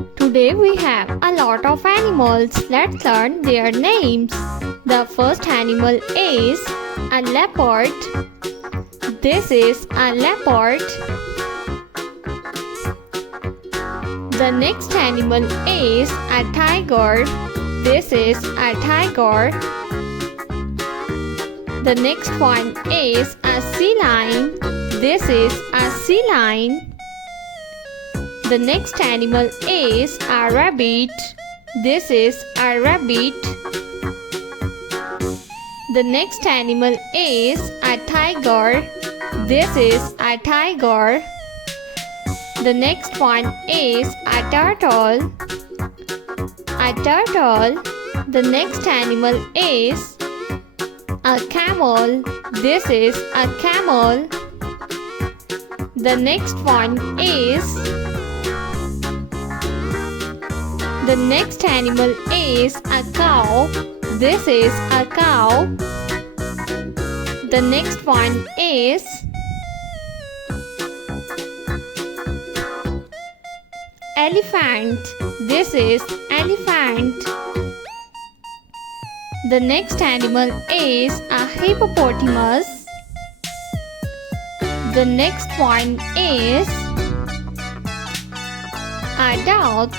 Today we have a lot of animals. Let's learn their names. The first animal is a leopard. This is a leopard. The next animal is a tiger. This is a tiger. The next one is a sea lion. This is a sea lion. The next animal is a rabbit. This is a rabbit. The next animal is a tiger. This is a tiger. The next one is a turtle. A turtle. The next animal is a camel. This is a camel. The next one is The next animal is a cow. This is a cow. The next one is elephant. This is elephant. The next animal is a hippopotamus. The next one is a dog.